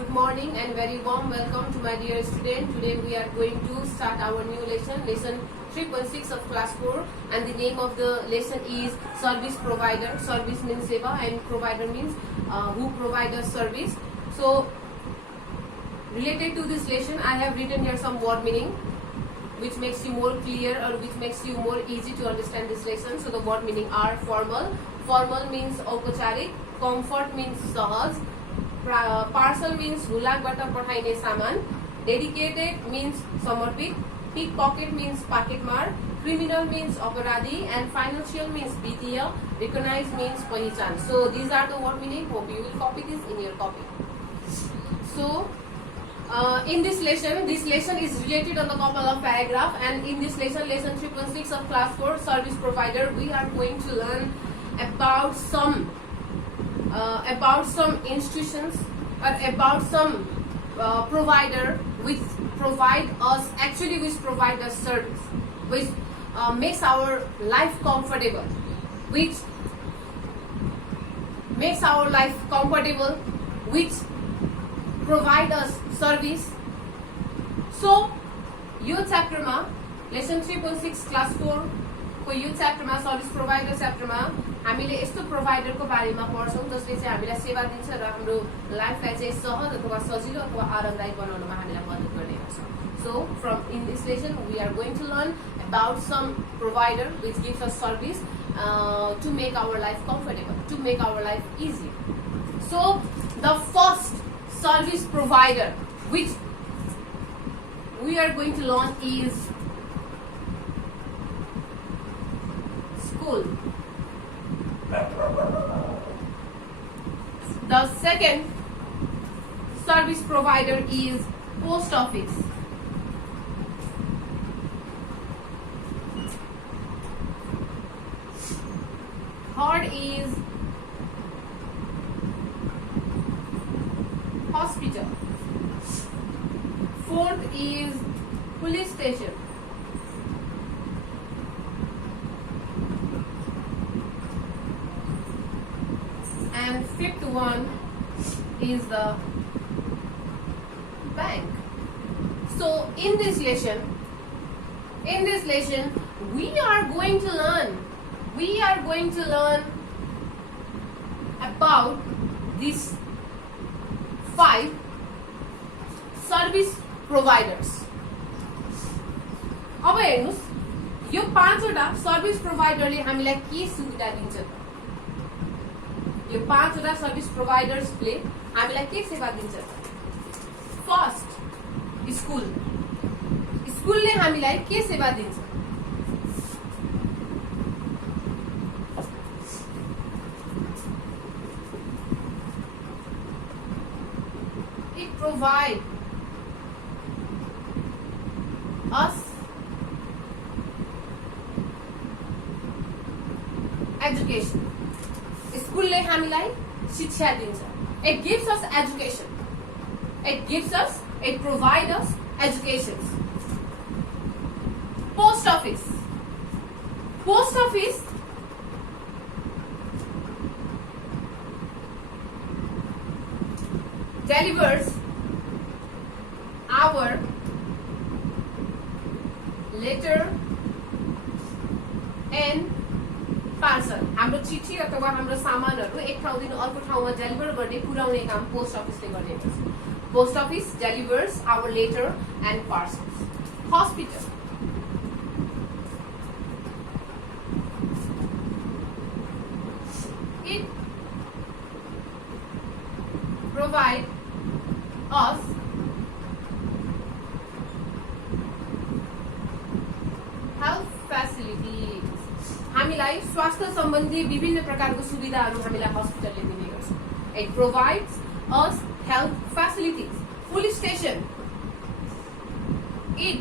Good morning and very warm welcome to my dear student. Today we are going to start our new lesson 3.6 of class 4, and the name of the lesson is service provider. Service means seva and provider means who provide us service. So related to this lesson I have written here some word meaning which makes you more clear or which makes you more easy to understand this lesson. So the word meaning are formal. Formal means औपचारिक, comfort means सहज, parcel means हुलाकबाट पठाइने सामान, dedicated means समर्पित, pickpocket means पाकेटमार, criminal means अपराधी, and financial means वित्तीय, recognize means पहिचान. So these are the word meaning. Hope you will copy this in your copy. So in this lesson is related on the couple of paragraph, and in this lesson 3.6 of class 4 service provider, we are going to learn about some institutions or about some provider which provide us service, which makes our life comfortable, which provide us service. So yo chapter मा lesson 3.6 class 4 को यो chapter मा service provider chapter मा हामीले यस्तो provider को बारेमा पढ्छौं जसले चाहिँ हामीलाई सेवा दिन्छ र हाम्रो लाइफलाई चाहिँ सहज अथवा सजिलो अथवा आरामदायी बनाउनमा हामीलाई मद्दत गर्ने हुन्छ. So in this lesson we are going to learn about some provider which gives us service to make our life comfortable, to make our life easy. So the first service provider which we are going to learn is school. The second service provider is post office. Third is hospital. Fourth is police station. And fifth one is the bank. So in this lesson we are going to learn about these 5 service providers. अब हेर्नुस् यो 5 वटा service प्रोवाइडरले हामीलाई के सुविधा दिन्छ त? यो 5 वटा service प्रोवाइडर्सले हामीलाई के सेवा दिन्छ त? फर्स्ट स्कुलले हामीलाई के सेवा दिन्छ? It provides us education. स्कुलले हामीलाई शिक्षा दिन्छ. It gives us education. It provides us education. Post office delivers our letter and parcel. हाम्रो चिठी अथवा हाम्रो सामानहरु एक ठाउँदेखि अर्को ठाउँमा डेलिभर गर्ने पुर्याउने काम पोस्ट अफिसले गर्ने हुन्छ. Post office delivers our letter and parcels. Hospital it provide us health facilities. हामीलाई स्वास्थ्य सम्बन्धी विभिन्न प्रकारको सुविधाहरू हामीलाई हस्पिटलले दिने गर्छ. It provides us health facilities. Police station it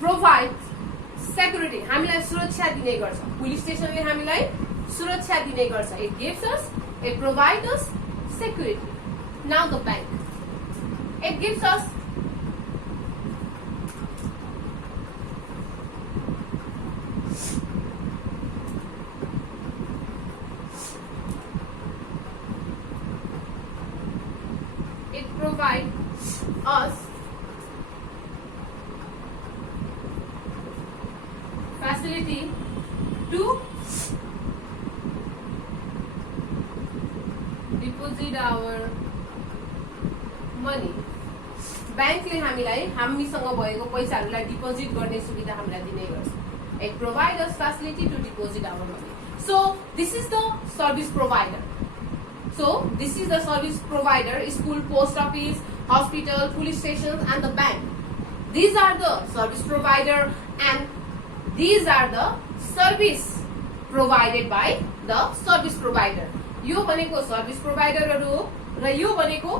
provides security. हामीलाई सुरक्षा दिने गर्छ. पुलिस स्टेशनले हामीलाई सुरक्षा दिने गर्छ. It gives us, it provides us security. Now the bank. It gives us provide us facility to deposit our money. ब्याङ्कले हामीलाई हामीसँग भएको पैसाहरूलाई डिपोजिट गर्ने सुविधा हामीलाई दिने गर्छ. It provides us facility to deposit our money. So this is the service provider. So this is the service provider: school, post office, hospital, police stations, and the bank. These are the service provider, and these are the service provided by the service provider. यो भनेको service प्रोभाइडरहरु हो र यो भनेको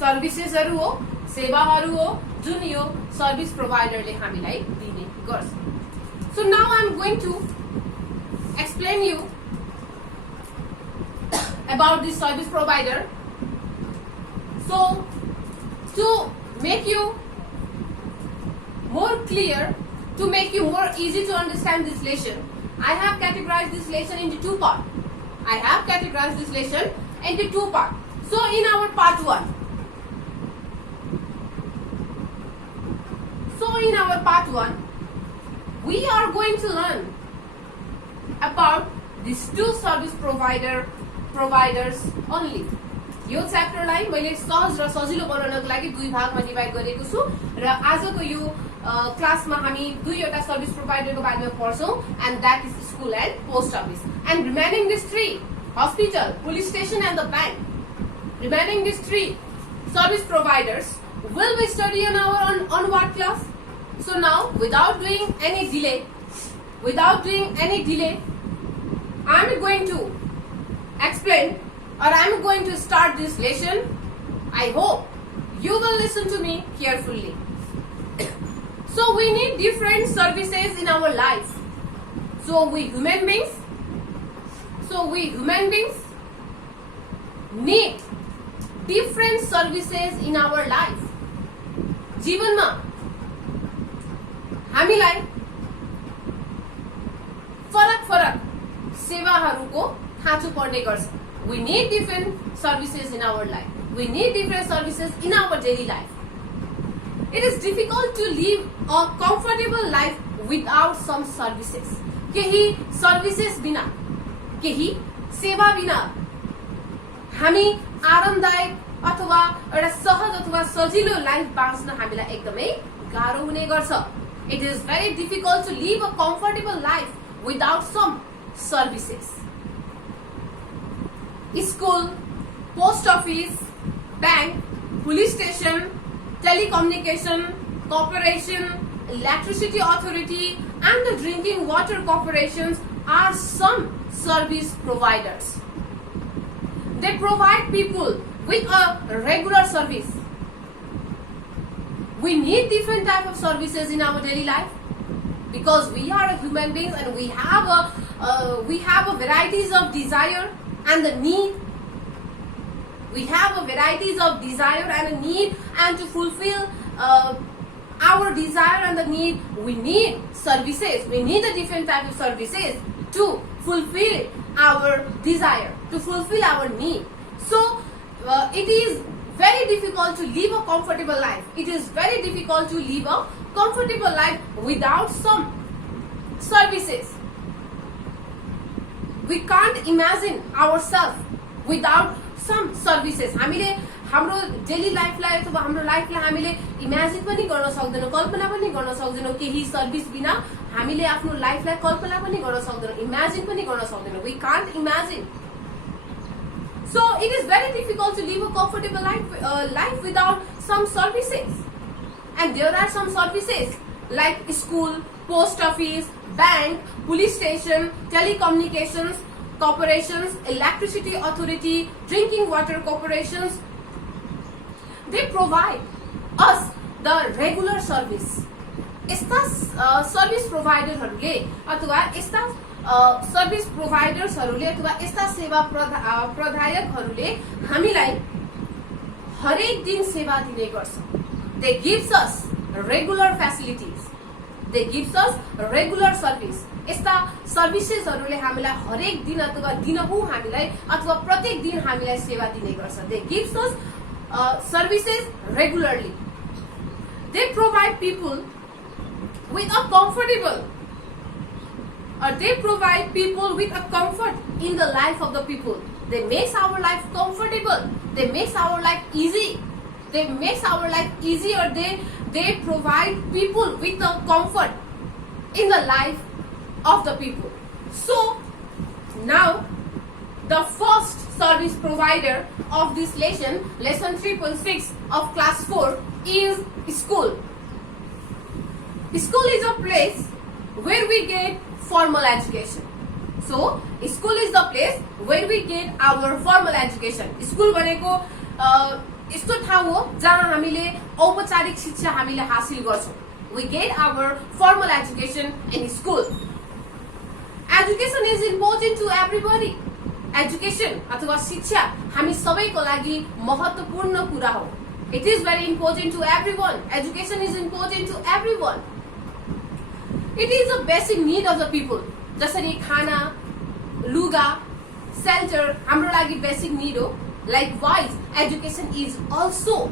सर्भिसेसहरु हो, सेवाहरु हो जुन यो service प्रोभाइडरले हामीलाई दिने गर्छ. So now I am going to explain you about this service provider. So to make you more clear, to make you more easy to understand this lesson, I have categorized this lesson into two parts. So in our part 1, we are going to learn about these two service providers only. यो च्याप्टरलाई मैले सहज र सजिलो बनाउनको लागि दुई भागमा divide गरेको छु र आजको यो क्लासमा हामी दुईवटा सर्भिस प्रोभाइडरको बारेमा पढ्छौं, and that is school and post office. And remaining these three, hospital, police station and the bank, remaining these three service providers will be studied in our onward class. So now, without doing any delay, I am going to explain, or I am going to start this lesson. I hope you will listen to me carefully. So we need different services in our life. So we human beings need different services in our life. जीवनमा हामीलाई फरक सेवाहरूको खाँचो पर्ने गर्छ. We need different services in our life. We need different services in our daily life. It is difficult to live a comfortable life without some services. केही services बिना, केही सेवा बिना हामी आरामदायक अथवा एउटा सहज अथवा सजिलो लाइफ बाँच्न हामीलाई एकदमै गाह्रो हुने गर्छ. It is very difficult to live a comfortable life without some services. School, post office, bank, police station, telecommunication corporation, electricity authority, and the drinking water corporations are some service providers. They provide people with a regular service. We need different type of services in our daily life because we are human beings and we have a varieties of desire and the need. We have a varieties of desire and a need, and to fulfill our desire and the need, we need services. We need a different type of services to fulfill our desire, to fulfill our need. So it is very difficult to live a comfortable life. It is very difficult to live a comfortable life without some services. We can't imagine ourselves without some services. हामीले हाम्रो daily लाइफलाई अथवा हाम्रो लाइफलाई हामीले imagine पनि गर्न सक्दैनौं, कल्पना पनि गर्न सक्दैनौं. केही सर्भिस बिना हामीले आफ्नो लाइफलाई कल्पना पनि गर्न सक्दैनौं, इमेजिन पनि गर्न सक्दैनौं. We can't imagine. So it is very difficult to live a comfortable life without some services. And there are some services like school, post office, bank, police station, telecommunications corporations, electricity authority, drinking water corporations. They provide us the regular service. यस्ता service प्रोभाइडरहरूले अथवा यस्ता service प्रोभाइडर्सहरूले अथवा यस्ता सेवा प्रदायकहरूले हामीलाई हरेक दिन सेवा दिने गर्छ। They gives us regular facilities, they gives us regular service. यस्ता सर्भिसेसहरूले हामीलाई हरेक दिन अथवा दिनहुँ हामीलाई अथवा प्रत्येक दिन हामीलाई सेवा दिने गर्छ। They gives us services regularly. They provide people with a comfortable, or they provide people with a comfort in the life of the people. They makes our life comfortable, they makes our life easy, they makes our life easy, or they provide people with a comfort in the life of the people. So now the first service provider of this lesson 3.6 of class 4 is school. School is a place where we get formal education. So, school is the place where we get our formal education. School भनेको यस्तो ठाउँ हो जहाँ हामीले औपचारिक शिक्षा हामीले हासिल गर्छौं. We get our formal education in school. Education is important to everybody. Education अथवा शिक्षा हामी सबैको लागि महत्त्वपूर्ण कुरा हो. It is very important to everyone. Education is important to everyone. It is a basic need of the people. जसरी खाना, लुगा, shelter हाम्रो लागि basic need हो. Likewise, education is also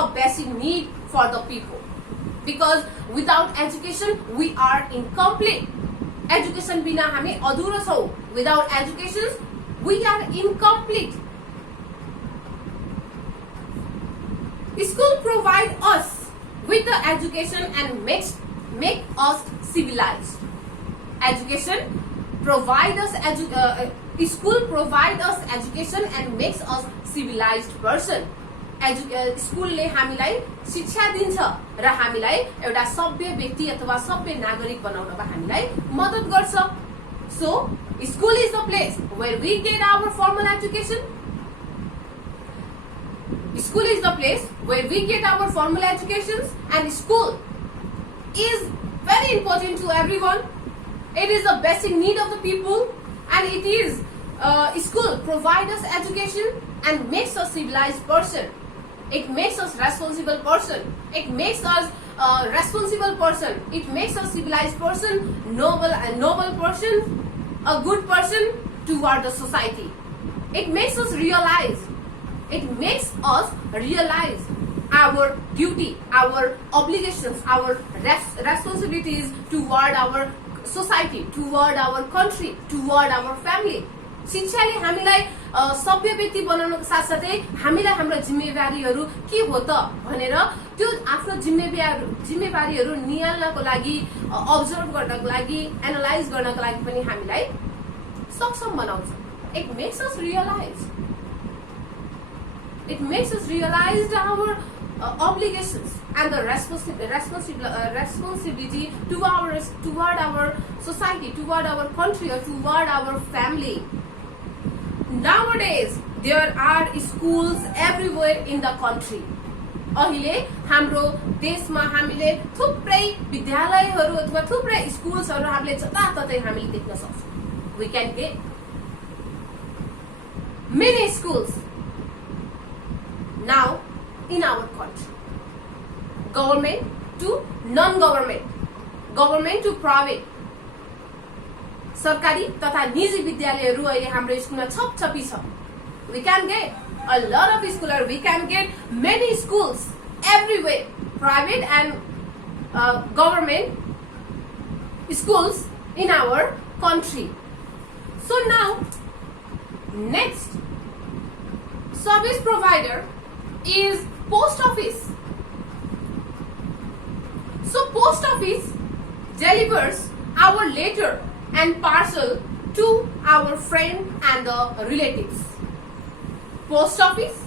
a basic need for the people. Because without education, we are incomplete. Education बिना हामी अधुरो छौं. Without education, we are incomplete. School provide us with the education and make us civilized. Education provide us school provide us education and makes us civilized person. School ले हामीलाई शिक्षा दिन्छ र हामीलाई एउटा सभ्य व्यक्ति अथवा सभ्य नागरिक बनाउनमा हामीलाई मद्दत गर्छ. So school is the place where we get our formal education. School is the place where we get our formal educations, and school is very important to everyone. It is a basic need of the people, and it is school provides us education and makes us civilized person. It makes us responsible person. It makes us responsible person. It makes us civilized person, noble person, a good person toward the society. It makes us realize. It makes us realize our duty, our obligations, our responsibilities toward our society, toward our country, toward our family. शिक्षाले हामीलाई सभ्य व्यक्ति बनाउनको साथसाथै हामीलाई हाम्रो जिम्मेवारीहरू के हो त भनेर त्यो आफ्नो जिम्मेवारीहरू नियाल्नको लागि, अब्जर्भ गर्नको लागि, एनालाइज गर्नको लागि पनि हामीलाई सक्षम बनाउँछ. It makes us realize. It makes us realize our obligations and the responsibility toward our society, toward our country, or toward our family. Nowadays, there are schools everywhere in the country. अहिले हाम्रो देशमा हामीले थुप्रै विद्यालयहरू अथवा थुप्रै स्कुल्सहरू हामीले जताततै हामीले देख्न सक्छौं. We can get many schools now in our country. Government to non-government, government to private. सरकारी तथा निजी विद्यालयहरू अहिले हाम्रो स्कुलमा छपछपी छ. We can get a lot of schools. We can get many schools everywhere, private and government schools in our country. So now, next service provider is post office. So post office delivers our letter and parcel to our friend and the relatives. Post office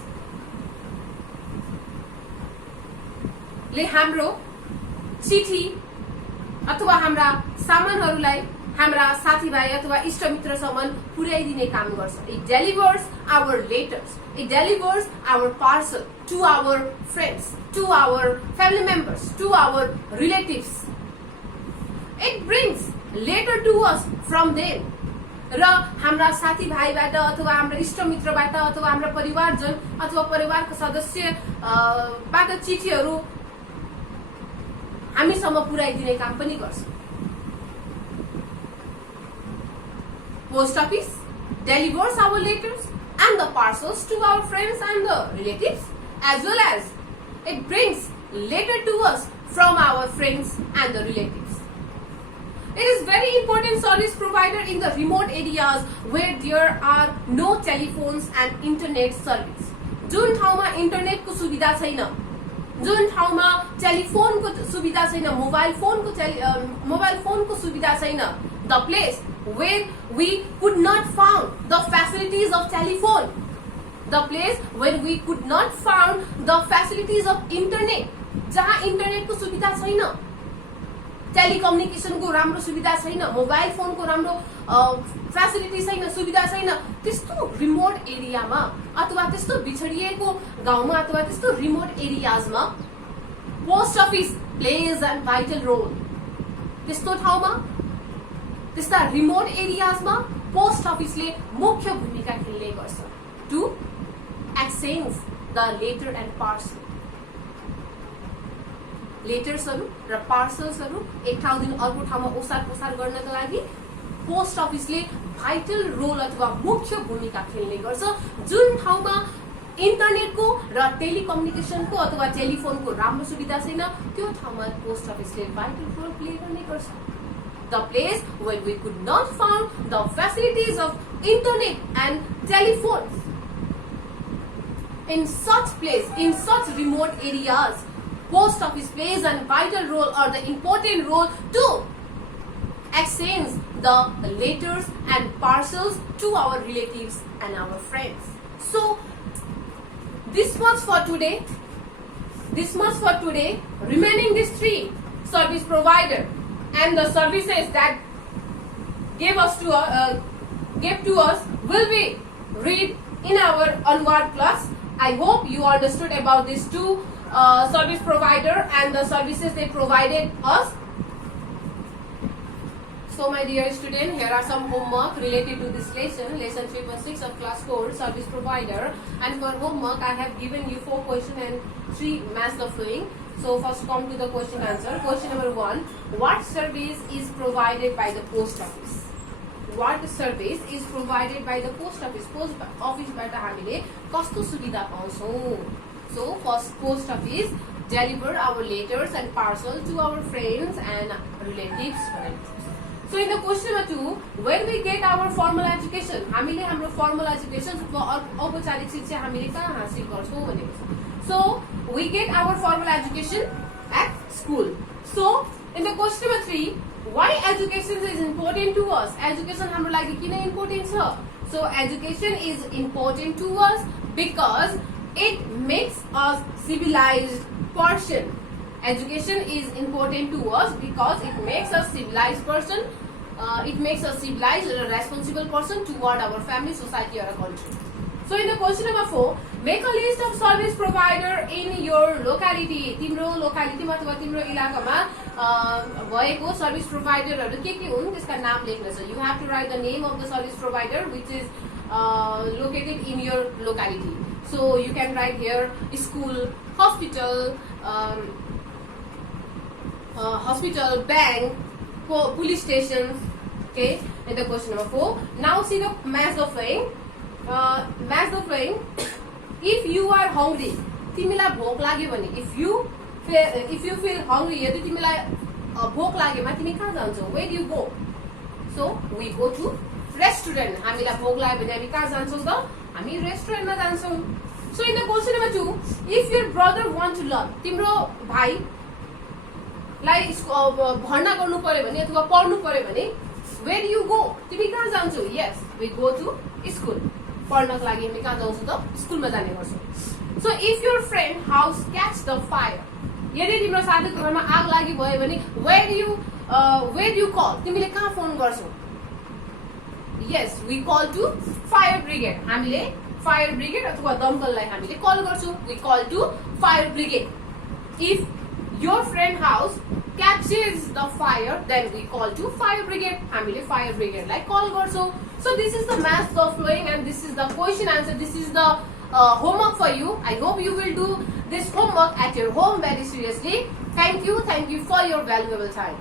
ले हाम्रो चिठी अथवा हाम्रा सामानहरूलाई हाम्रा साथीभाइ अथवा इष्टमित्रसम्म पुर्याइदिने काम गर्छ. It delivers our letters. It delivers our parcel to our friends, to our family members, to our relatives. It brings later to us from them. र हाम्रा साथीभाइबाट अथवा हाम्रा इष्टमित्रबाट अथवा हाम्रा परिवारजन अथवा परिवारका सदस्य बाट चिठीहरू हामीसम्म पुर्याइदिने काम पनि गर्छ. Post office delivers our letters and the parcels to our friends and the relatives, as well as it brings letter to us from our friends and the relatives. It is very important service provider in the remote areas where there are no telephones and internet service. जुन ठाउँमा इन्टरनेटको सुविधा छैन, जुन ठाउँमा टेलिफोनको सुविधा छैन, mobile फोनको सुविधा छैन, the place where we could not found the facilities of telephone, the place where we could not found the facilities of internet, जहाँ इन्टरनेटको सुविधा छैन, टेलिकम्युनिकेसनको राम्रो सुविधा छैन, मोबाइल फोनको राम्रो फ्यासिलिटी छैन, सुविधा छैन, त्यस्तो रिमोट एरियामा अथवा त्यस्तो बिछडिएको गाउँमा अथवा त्यस्तो रिमोट एरियाजमा post office plays an vital role. त्यस्तो ठाउँमा त्यस्ता रिमोट एरियाजमा पोस्ट अफिसले मुख्य भूमिका खेल्ने गर्छ to exchange the letter and parcel. लेटर्सहरू र पार्सल्सहरू एक ठाउँदेखि अर्को ठाउँमा ओसार पोसार गर्नका लागि पोस्ट अफिसले भाइटल रोल अथवा मुख्य भूमिका खेल्ने गर्छ. जुन ठाउँमा इन्टरनेटको र टेलिकम्युनिकेसनको अथवा टेलिफोनको राम्रो सुविधा छैन, त्यो ठाउँमा पोस्ट अफिसले भाइटल रोल प्ले गर्ने गर्छ. The place where we could not find the facilities of internet and telephones. In such place, in such remote areas, post office plays a vital role or the important role to exchange the letters and parcels to our relatives and our friends. So, this much for today. This much for today. Remaining these three service provider and the services that gave to us will be read in our onward class. I hope you understood about these two service provider and the services they provided us. So my dear student, here are some homework related to this lesson 3.6 of class 4 service provider. And for homework I have given you 4 questions and 3 maths the following. So first come to the question answer. Question number 1. What service is provided by the post office? What service is provided by the post office? Post office बाट हामीले कस्तो सुविधा पाउँछौं? So first, post office deliver our letters and parcels to our friends and relatives. So in the question number 2, where we get our formal education? हामीले हाम्रो formal education औपचारिक शिक्षा हामीले कहाँ हासिल गर्छौं भनेको. So we get our formal education at school. So in the question number 3, why education is important to us? Education हाम्रो लागि किन important छ? So education is important to us because it makes us civilized person. Education is important to us because it makes us civilized person. It makes us civilized and a responsible person toward our family, society or a country. So in the question number 4, make a list of service provider in your locality. तिम्रो locality मा अथवा तिम्रो इलाकामा भएको service provider हरु के हुन् त्यसका नाम लेख्न छ. You have to write the name of the service provider which is located in your locality. So you can write here school, hospital, bank, police stations. Okay, in the question number 4. Now see the math of playing. If you are hungry, तिमीलाई भोक लाग्यो भने if you feel hungry, यदि तिमीलाई भोक लागेमा तिमी कहाँ जान्छौ? Where do you go? So we go to restaurant. हामीलाई भोक लाग्यो भने हामी कहाँ जान्छौं त? हामी रेस्टुरेन्टमा जान्छौं. So in the question number 2, if your brother want to learn, तिम्रो भाइ लाई भर्ना गर्नु पर्यो भने अथवा पढ्नु पर्यो भने where do you go? तिमी कहाँ जान्छौ? Yes, we go to school. पढ्नको लागि हामी कहाँ जान्छौं त? स्कुलमा जाने गर्छौं. So if your friend house catch the fire, यदि तिम्रो साथीको घरमा आग लागि भयो भने where do you call? तिमीले कहाँ फोन गर्छौ? Yes, we call to fire brigade. हामीले fire brigade अथवा दमकललाई हामीले कल गर्छौं. We call to fire brigade. If your friend house catches the fire, then we call to fire brigade. हामीले fire brigade लाई call गर्छौं. So this is the math of flowing and this is the question answer. This is the homework for you. I hope you will do this homework at your home very seriously. Thank you for your valuable time.